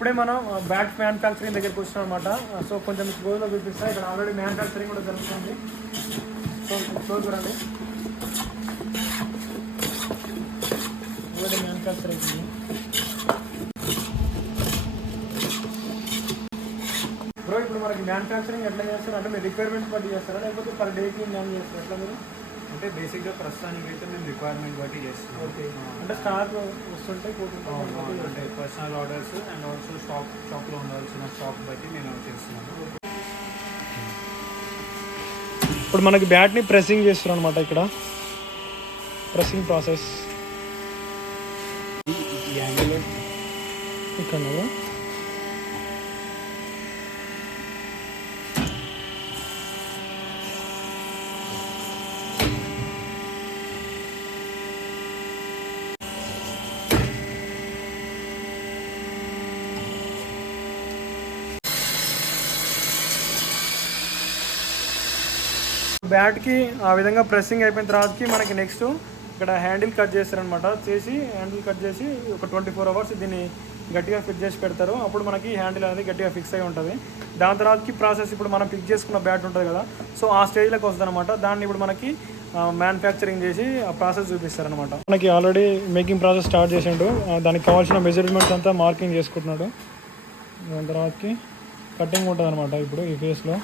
ఇప్పుడే మనం bat manufacturing దగ్గరికి వచ్చినాం అనమాట. సో కొంచెం క్లోజ్లో చూపిస్తా. ఇక్కడ ఆల్రెడీ మ్యానుఫ్యాక్చరింగ్ కూడా జరుగుతుంది. సో క్లోజ్ చూడండి, మ్యానుఫ్యాక్చరింగ్. బ్రో ఇప్పుడు మనకి మ్యానుఫ్యాక్చరింగ్ ఎట్లా చేస్తారు అంటే మీరు రిక్వైర్మెంట్ బట్టి చేస్తారా లేకపోతే పర్ డేకి మ్యాన్ చేస్తారా ఎట్లా మీరు? అంటే బేసిక్గా ప్రస్తుతానికి అయితే మేము రిక్వైర్మెంట్ బట్టి చేస్తున్నాం. ఓకే, అంటే స్టాక్ వస్తుంటే అంటే పర్సనల్ ఆర్డర్స్ అండ్ ఆల్సో స్టాక్లో ఉండాల్సిన స్టాక్ బట్టి మేము చేస్తున్నాము. ఇప్పుడు మనకి బ్యాట్ని ప్రెస్సింగ్ చేస్తారు అనమాట. ఇక్కడ ప్రెస్సింగ్ ప్రాసెస్ ఇక్కడ బ్యాట్కి ఆ విధంగా ప్రెస్సింగ్ అయిపోయిన తర్వాతకి మనకి నెక్స్ట్ ఇక్కడ హ్యాండిల్ కట్ చేస్తారనమాట. హ్యాండిల్ కట్ చేసి ఒక 24 hours దీన్ని గట్టిగా ఫిట్ చేసి పెడతారు. అప్పుడు మనకి హ్యాండిల్ అనేది గట్టిగా ఫిక్స్ అయి ఉంటుంది. దాని తర్వాతకి ప్రాసెస్ ఇప్పుడు మనం ఫిక్స్ చేసుకున్న బ్యాట్ ఉంటుంది కదా, సో ఆ స్టేజ్లోకి వస్తుంది అనమాట. దాన్ని ఇప్పుడు మనకి మ్యానుఫ్యాక్చరింగ్ చేసి ఆ ప్రాసెస్ చూపిస్తారనమాట. మనకి ఆల్రెడీ మేకింగ్ ప్రాసెస్ స్టార్ట్ చేసిండు. దానికి కావాల్సిన మెజర్మెంట్స్ అంతా మార్కింగ్ చేసుకుంటున్నాడు. దాని తర్వాతకి కటింగ్ ఉంటుంది అనమాట. ఇప్పుడు ఈ ఫేస్లో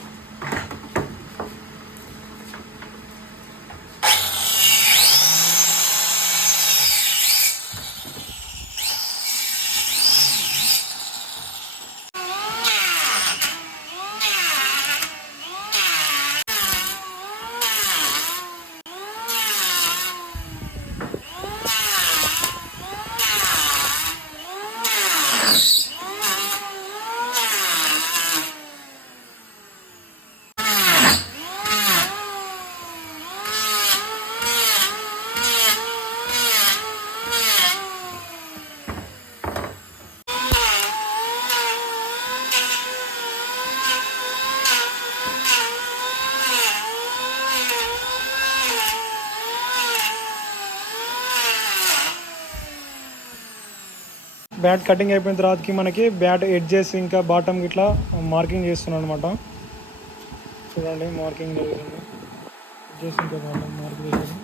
బ్యాట్ కటింగ్ అయిపోయిన తర్వాతకి మనకి బ్యాట్ ఎడ్జెస్ ఇంకా బాటమ్ ఇట్లా మార్కింగ్ చేస్తున్నాడు అనమాట. చూడండి మార్కింగ్ జరుగుతుంది. ఎడ్జెస్ ఇంకా బాటమ్ మార్కింగ్ చేశారు.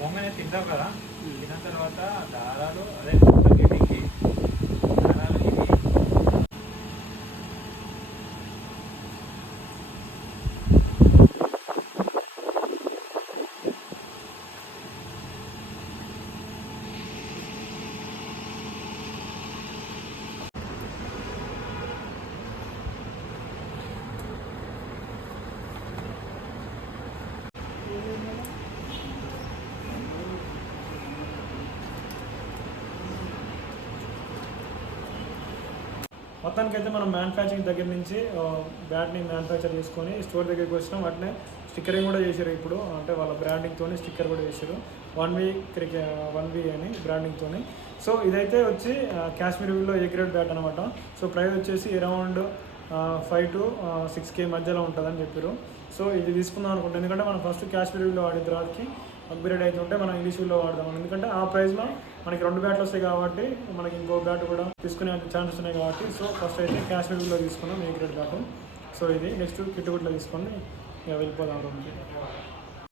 పోగానే తింటాం కదా, తిన్న తర్వాత దారాలు అదే గిటికి దారాలు ఇవి మొత్తానికి అయితే మనం మ్యానుఫ్యాక్చరింగ్ దగ్గర నుంచి బ్యాట్ని మ్యానుఫ్యాక్చర్ చేసుకొని స్టోర్ దగ్గరికి వచ్చినాం. వాటినే స్టిక్కరింగ్ కూడా చేశారు ఇప్పుడు, అంటే వాళ్ళ బ్రాండింగ్తో స్టిక్కర్ కూడా చేశారు 1V అని బ్రాండింగ్తో. సో ఇదైతే వచ్చి Kashmir willow A grade bat అనమాట. సో ప్రైస్ వచ్చేసి అరౌండ్ 5 to 6K మధ్యలో ఉంటుందని చెప్పారు. సో ఇది తీసుకుందాం అనుకుంటాం, ఎందుకంటే మనం ఫస్ట్ కాశ్మీర్ విల్లో వాడిన తర్వాతకి అప్గ్రేడ్ అవుతుంటే మనం ఇంగ్లీష్ విల్లో వాడదాం. ఎందుకంటే ఆ ప్రైస్లో మనకి 2 బ్యాట్లు వస్తాయి కాబట్టి మనకి ఇంకో బ్యాట్ కూడా తీసుకునే ఛాన్సెస్ ఉన్నాయి కాబట్టి. సో ఫస్ట్ అయితే కాశ్మీర్ విల్లో తీసుకున్నాం ఏ గ్రేడ్ బ్యాట్. సో ఇది నెక్స్ట్ కిట్టుగుట్లో తీసుకొని వెళ్ళిపోదాం రూమ్కి.